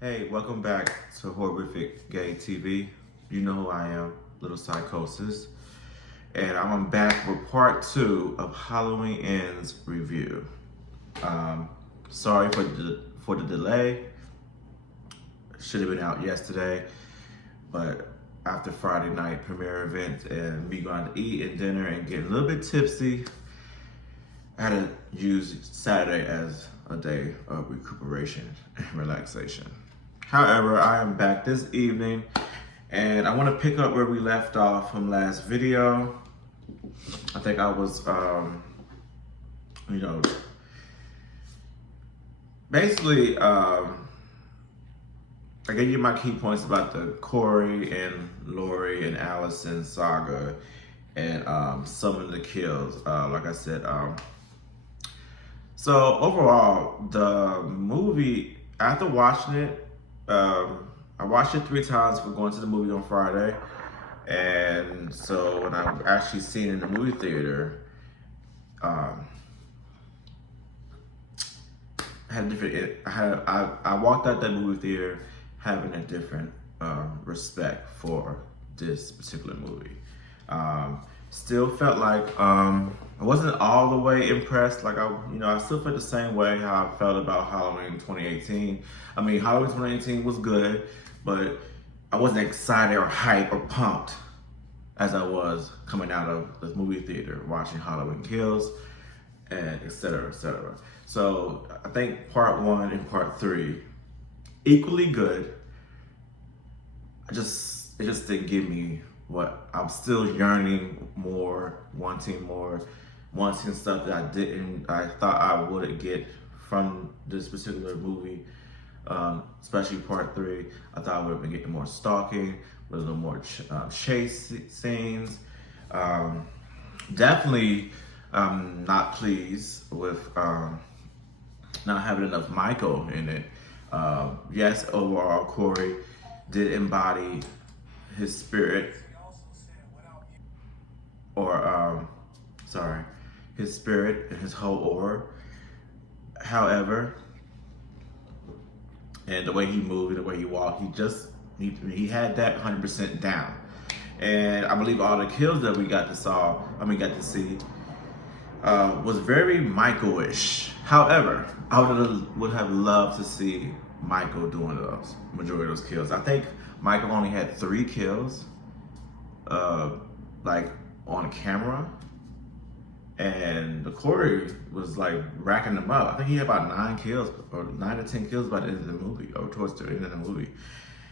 Hey, welcome back to Horrorific-GayTV. You know who I am, Little Psychosis. And I'm back with part 2 of Halloween Ends review. Sorry for the delay. Should have been out yesterday, but after Friday night premiere event and me going to eat and dinner and getting a little bit tipsy, I had to use Saturday as a day of recuperation and relaxation. However, I am back this evening and I want to pick up where we left off from last video. I think I was, basically, I gave you my key points about the Corey and Lori and Allison saga and some of the kills. Like I said, so overall, the movie, after watching it, I watched it 3 times for going to the movie on Friday. And so when I actually seen it in the movie theater, I had a different, I walked out that movie theater having a different respect for this particular movie. Still felt like I wasn't all the way impressed. Like I still felt the same way how I felt about Halloween 2018. I mean, Halloween 2018 was good, but I wasn't excited or hyped or pumped as I was coming out of the movie theater watching Halloween Kills and et cetera, et cetera. So I think part 1 and part 3 equally good. It just didn't give me what I'm still yearning more, wanting stuff that I thought I would get from this particular movie, especially part 3. I thought I would have been getting more stalking, with a little more chase scenes. Definitely not pleased with not having enough Michael in it. Yes, overall, Corey did embody his spirit, his spirit and his whole aura. However, and the way he moved, the way he walked, he had that 100% down. And I believe all the kills that we got to see, was very Michael-ish. However, I would have loved to see Michael doing those majority of those kills. I think Michael only had 3 kills, like on camera, and the Corey was like racking them up. I think he had about 9 kills or 9 to 10 kills by the end of the movie, or towards the end of the movie.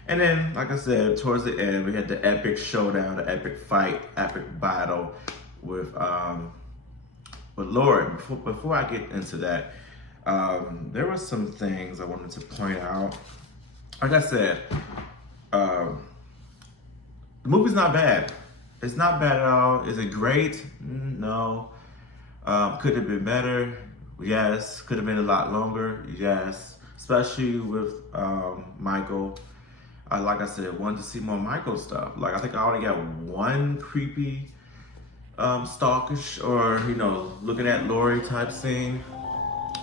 And then, like I said, towards the end, we had the epic showdown, the epic fight, epic battle with Lori. Before I get into that, there were some things I wanted to point out. Like I said, the movie's not bad. It's not bad at all. Is it great? No. Could have been better? Yes. Could have been a lot longer? Yes. Especially with Michael. Like I said, wanted to see more Michael stuff. Like, I think I already got one creepy, stalkish, or looking at Lori type scene.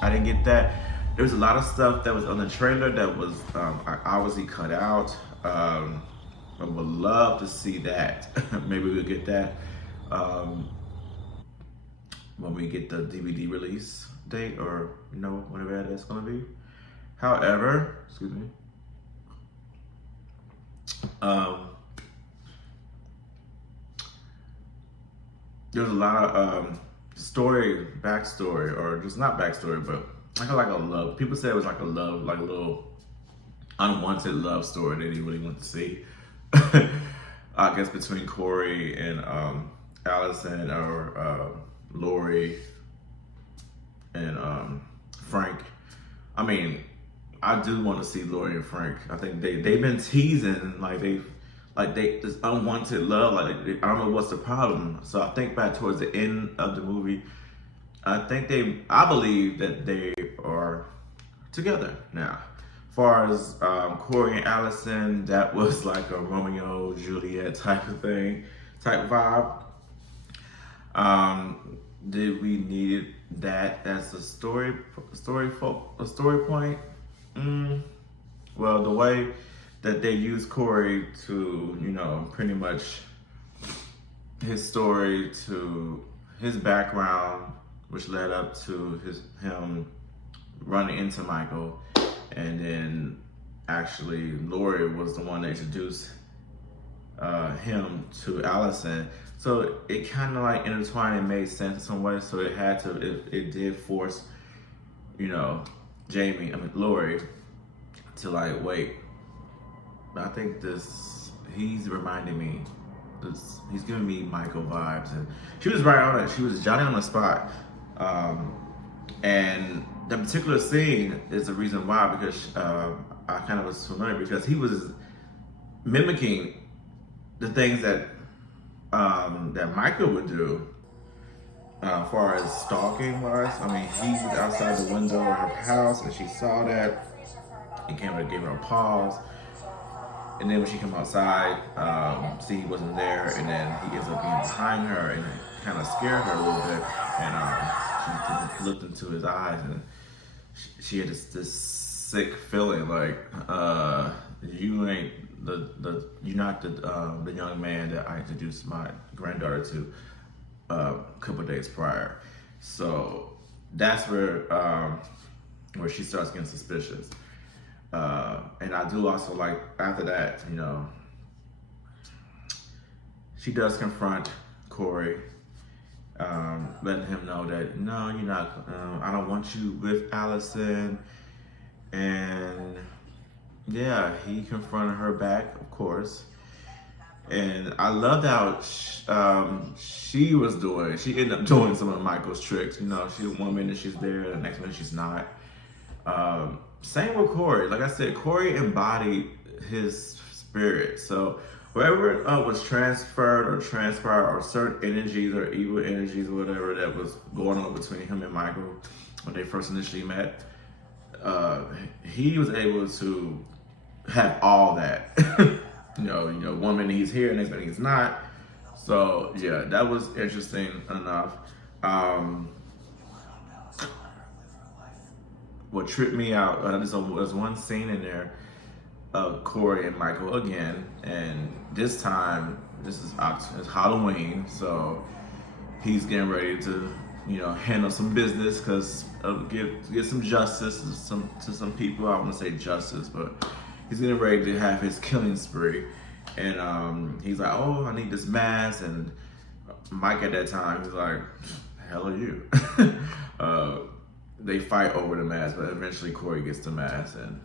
I didn't get that. There was a lot of stuff that was on the trailer that was obviously cut out. I would love to see that. Maybe we'll get that when we get the DVD release date, or whatever that is gonna be. However, excuse me. There's a lot of backstory, or just not backstory, but I feel like a love. People say it was like a love, like a little unwanted love story they didn't really want to see. I guess between Corey and Allison, or Lori and Frank. I mean, I do want to see Lori and Frank. I think they've been teasing like this unwanted love. Like, I don't know what's the problem. So I think back towards the end of the movie, I believe that they are together now. As far as Corey and Allison, that was like a Romeo Juliet type of thing, type vibe. Did we need that as a story point? Well, the way that they used Corey to, you know, pretty much his story to his background, which led up to him running into Michael, and then actually Lori was the one that introduced him to Allison. So it kind of like intertwined and made sense in some way. So it had to, it did force, you know, Lori to like, wait, I think he's reminding me, he's giving me Michael vibes. And she was right on it. She was Johnny on the spot. And the particular scene is the reason why, because I kind of was familiar because he was mimicking the things that that Michael would do as far as stalking wise. I mean, he was outside the window of her house and she saw that. He came and gave her a pause. And then when she came outside, see he wasn't there, and then he ends up being behind her and kind of scared her a little bit. And she looked into his eyes and she had this sick feeling like, you ain't you're not the young man that I introduced my granddaughter to a couple days prior. So that's where she starts getting suspicious. And I do also like, after that, you know, she does confront Corey, letting him know that, no, you're not, I don't want you with Allison. And yeah, he confronted her back, of course. And I loved how she ended up doing some of Michael's tricks. You know, one minute she's there, the next minute she's not. Same with Corey. Like I said, Corey embodied his spirit. So wherever was transferred or transpired, or certain energies or evil energies or whatever that was going on between him and Michael when they first initially met, he was able to have all that. you know, one minute he's here, next minute he's not. So yeah, that was interesting enough. What tripped me out, there's one scene in there of Corey and Michael again, and this time, it's Halloween, so he's getting ready to, you know, handle some business, because get some justice to some people. I want to say justice, but he's getting ready to have his killing spree, and he's like, oh, I need this mask, and Mike at that time, he's like, hell are you? They fight over the mask, but eventually Corey gets the mask, and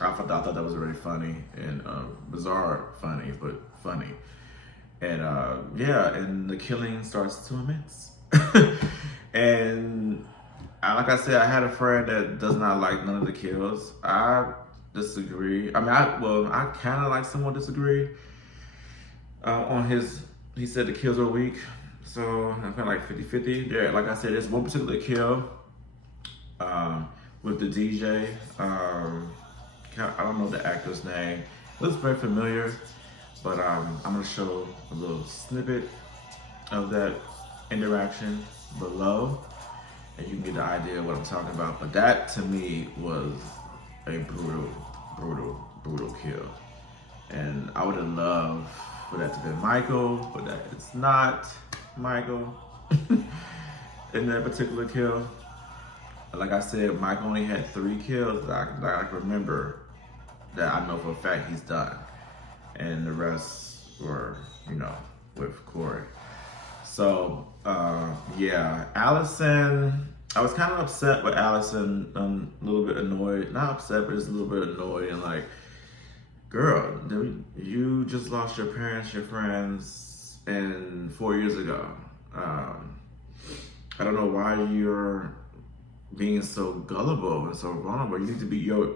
I thought that was really funny and bizarre funny, but funny. And yeah, and the killing starts to immense. And like I said, I had a friend that does not like none of the kills. I disagree. I mean, I kind of like somewhat disagree. He said the kills are weak, so I'm kind of like 50-50. Yeah, like I said, there's one particular kill with the DJ. I don't know the actor's name. It looks very familiar, but I'm gonna show a little snippet of that interaction below, and you can get the idea of what I'm talking about. But that to me was a brutal kill, and I would have loved for that to be Michael, but that it's not Michael in that particular kill. Like I said, Mike only had 3 kills that I can remember that I know for a fact he's done. And the rest were, you know, with Corey. So, yeah, Allison, I was kind of upset with Allison, a little bit annoyed. Not upset, but just a little bit annoyed, and like, girl, you just lost your parents, your friends, and 4 years ago. I don't know why you're being so gullible and so vulnerable. You need to be your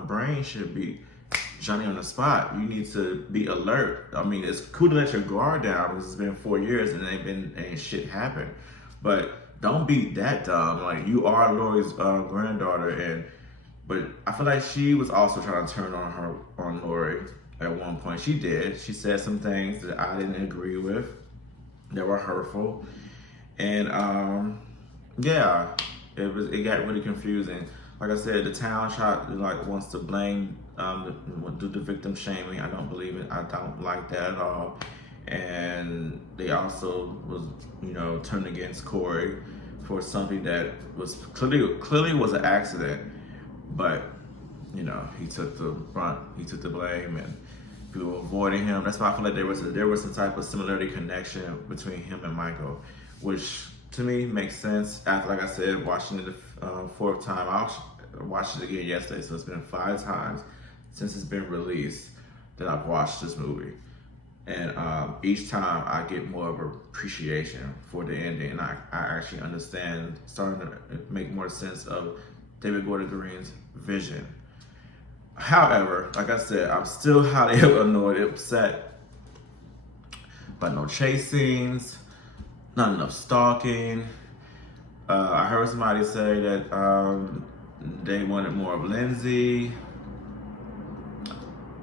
brain should be Johnny on the spot. You need to be alert. I mean, it's cool to let your guard down because it's been 4 years and ain't shit happened. But don't be that dumb. Like, you are Lori's granddaughter, but I feel like she was also trying to turn on Lori at one point. She did. She said some things that I didn't agree with that were hurtful, and yeah, it got really confusing. like I said, the town wants to blame, do the victim shaming. I don't believe it. I don't like that at all. And they also was, turned against Corey for something that was clearly was an accident, but he took the brunt, he took the blame, and people were avoiding him. That's why I feel like there was some type of similarity connection between him and Michael, which to me makes sense. After, like I said, watching it the fourth time, I watched it again yesterday, so it's been 5 times since it's been released that I've watched this movie. And each time I get more of appreciation for the ending, and I actually understand, starting to make more sense of David Gordon Green's vision. However, like I said, I'm still highly annoyed and upset by no chase scenes, not enough stalking. I heard somebody say that they wanted more of Lindsay.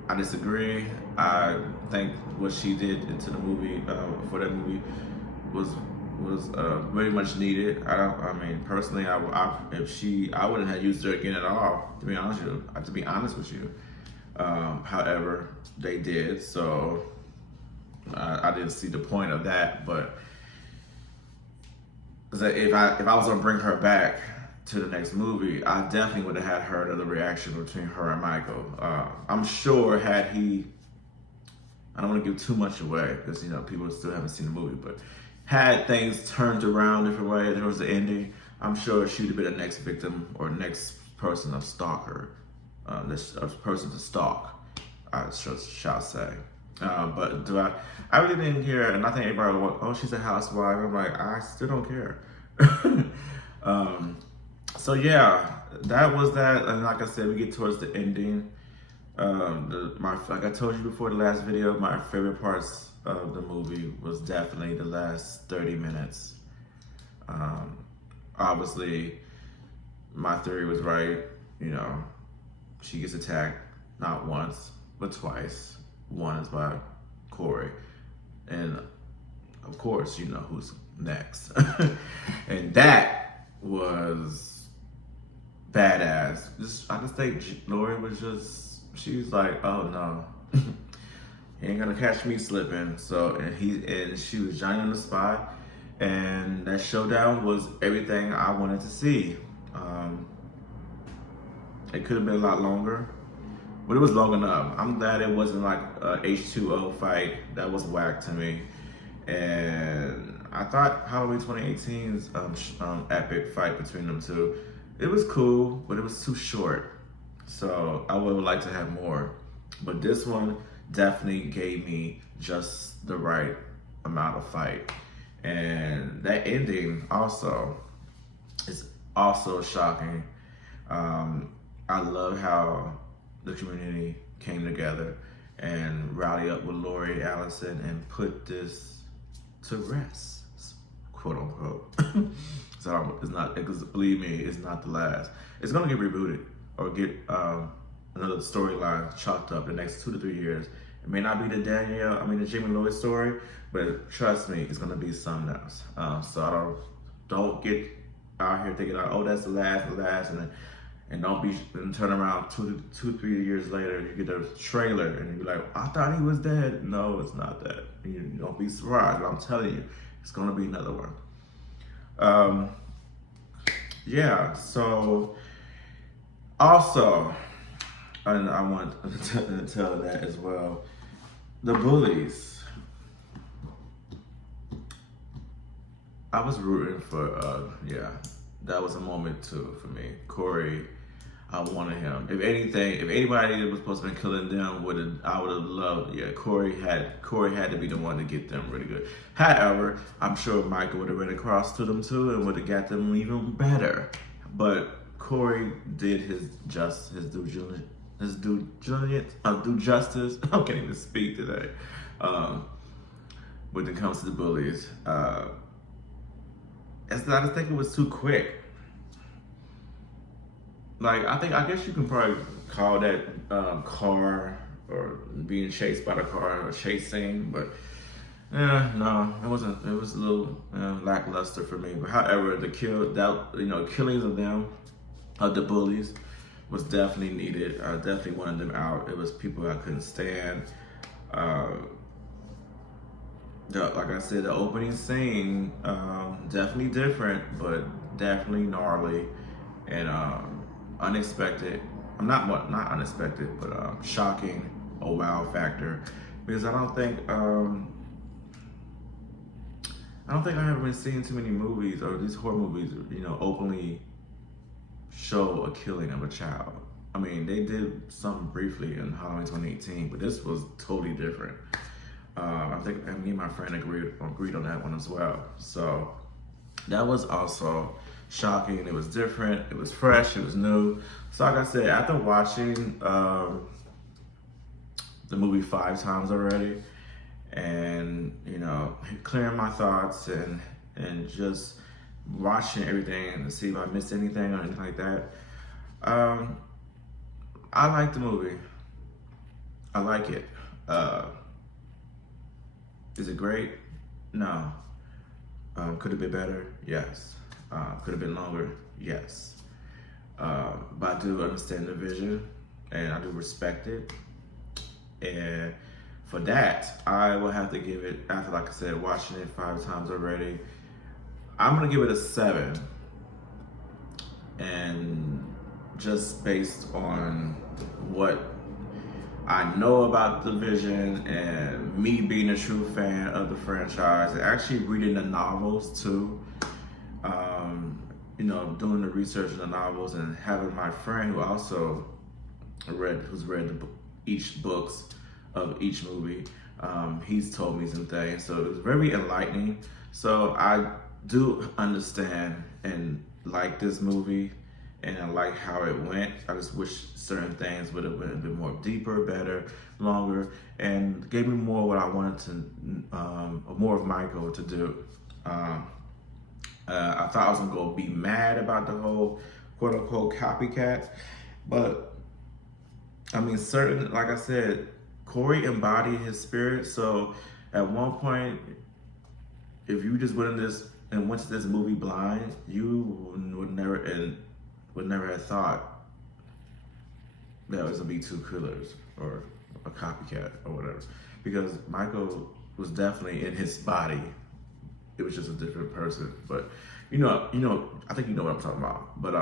I disagree. I think what she did into the movie, for that movie, was very much needed. Personally, I wouldn't have used her again at all. To be honest with you. However, they did, so I didn't see the point of that. But if I was gonna bring her back to the next movie, I definitely would have had heard of the reaction between her and Michael. I'm sure had he, I don't want to give too much away because people still haven't seen the movie, but had things turned around a different way, there was the ending, I'm sure she would have been the next victim or next person of stalker, this person to stalk, I shall say. But I really didn't care, and I think everybody was like, oh, she's a housewife. I'm like, I still don't care. So yeah, that was that, and like I said, we get towards the ending. Like I told you before the last video, my favorite parts of the movie was definitely the last 30 minutes. Obviously, my theory was right. She gets attacked not once, but twice. One is by Corey. And of course, you know who's next. And that was badass. I just think Lori was she's like, oh no, he ain't gonna catch me slipping. So, and she was Johnny on the spot. And that showdown was everything I wanted to see. It could have been a lot longer, but it was long enough. I'm glad it wasn't like a H2O fight. That was whack to me. And I thought Halloween 2018's epic fight between them two, it was cool, but it was too short. So I would like to have more. But this one definitely gave me just the right amount of fight. And that ending also is also shocking. I love how the community came together and rallied up with Lori Allison and put this to rest, quote unquote. So it's not, because believe me, it's not the last. It's gonna get rebooted or get another storyline chalked up the next 2 to 3 years. It may not be the Jamie Lloyd story, but trust me, it's gonna be something else. So I don't get out here thinking like, oh, that's the last, and don't turn around 2-3 years later, you get a trailer and you're like, I thought he was dead. No, it's not that. You don't be surprised, but I'm telling you, it's gonna be another one. Yeah, so also, and I want to tell that as well, the bullies. I was rooting for, that was a moment too for me. Corey, I wanted him. If anything, if anybody that was supposed to be killing them, I would have loved, Corey had to be the one to get them really good. However, I'm sure Michael would have ran across to them too and would have got them even better. But Corey did his due justice. I can't even speak today. When it comes to the bullies, I just think it was too quick. Like, I guess you can probably call that car or being chased by the car a chase scene, but no, it wasn't. It was a little lackluster for me. But however, killings of them of the bullies was definitely needed. I definitely wanted them out. It was people I couldn't stand. Like I said, the opening scene, definitely different, but definitely gnarly and unexpected. Not unexpected, but shocking, a wow factor, because I don't think I have been seeing too many movies or these horror movies, openly show a killing of a child. I mean, they did something briefly in Halloween 2018, but this was totally different. I think me and my friend agreed on that one as well. So that was also shocking. It was different. It was fresh. It was new. So like I said, after watching the movie 5 times already, and clearing my thoughts and just watching everything to see if I missed anything or anything like that, I like the movie. I like it. Is it great? No. Could it be better? Yes. Could it have been longer? Yes. But I do understand the vision and I do respect it. And for that, I will have to give it, after, like I said, watching it 5 times already, I'm gonna give it a 7. And just based on what I know about the vision and me being a true fan of the franchise, and actually reading the novels too, doing the research in the novels, and having my friend who also who's read each books of each movie, he's told me some things, so it was very enlightening. So I do understand and like this movie, and I like how it went. I just wish certain things would have been a bit more deeper, better, longer, and gave me more what I wanted to, more of Michael to do. I thought I was gonna go be mad about the whole quote unquote copycat, but I mean, like I said, Corey embodied his spirit. So at one point, if you just went to this movie blind, you would never have thought that was gonna be 2 killers or a copycat or whatever, because Michael was definitely in his body. It was just a different person. But I think you know what I'm talking about. But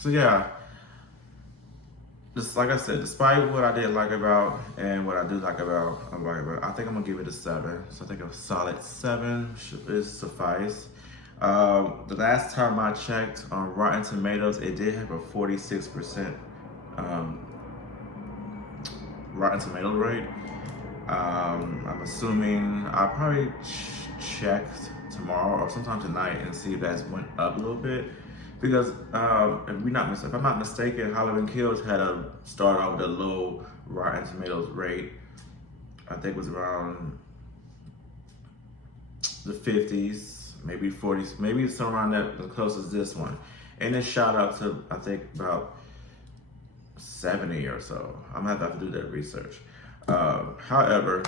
so yeah, just like I said, despite what I did like about and what I do like about, I think I'm gonna give it a 7. So I think a solid 7 is suffice. The last time I checked on Rotten Tomatoes, it did have a 46% Rotten Tomato rate. I'm assuming I'll probably check tomorrow or sometime tonight and see if that's went up a little bit. Because if I'm not mistaken, Halloween Kills had started off with a low Rotten Tomatoes rate. I think it was around the 50s, maybe 40s, maybe somewhere around that, as close as this one. And it shot up to, I think, about 70 or so. I'm gonna have to do that research. However,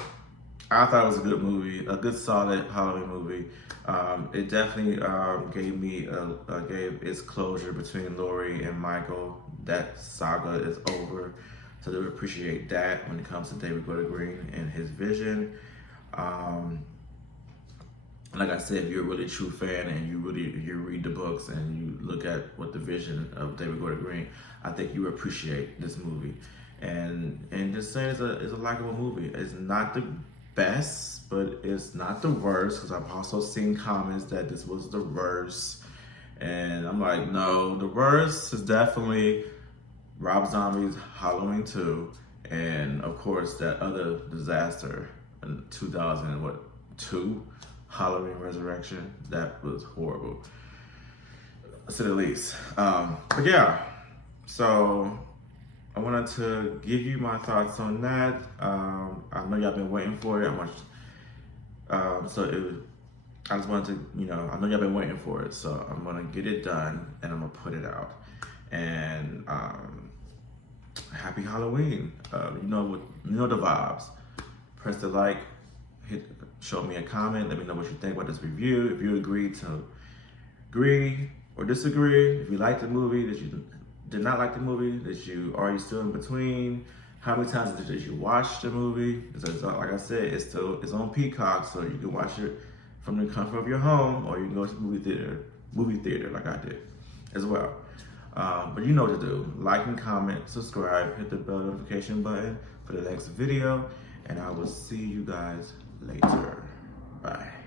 I thought it was a good movie, a good solid Halloween movie. It definitely gave its closure between Laurie and Michael. That saga is over, so they appreciate that when it comes to David Gordon Green and his vision. Like I said, if you're a really true fan and you read the books and you look at what the vision of David Gordon Green, I think you appreciate this movie. And just say it's a likable movie. It's not the best, but it's not the worst, because I've also seen comments that this was the worst. And I'm like, no, the worst is definitely Rob Zombie's Halloween 2, and of course that other disaster in 2002, Halloween Resurrection. That was horrible, to say the least. But yeah, so I wanted to give you my thoughts on that. I know y'all been waiting for it. I just wanted to, I know y'all been waiting for it, so I'm gonna get it done and I'm gonna put it out. And happy Halloween. You know the vibes. Press the like, show me a comment, let me know what you think about this review. If you agree or disagree, if you like the movie, did not like the movie, are you still in between? How many times did you watch the movie? Because like I said, it's on Peacock, so you can watch it from the comfort of your home, or you can go to the movie theater like I did as well. But you know what to do. Like and comment, subscribe, hit the bell notification button for the next video, and I will see you guys later. Bye.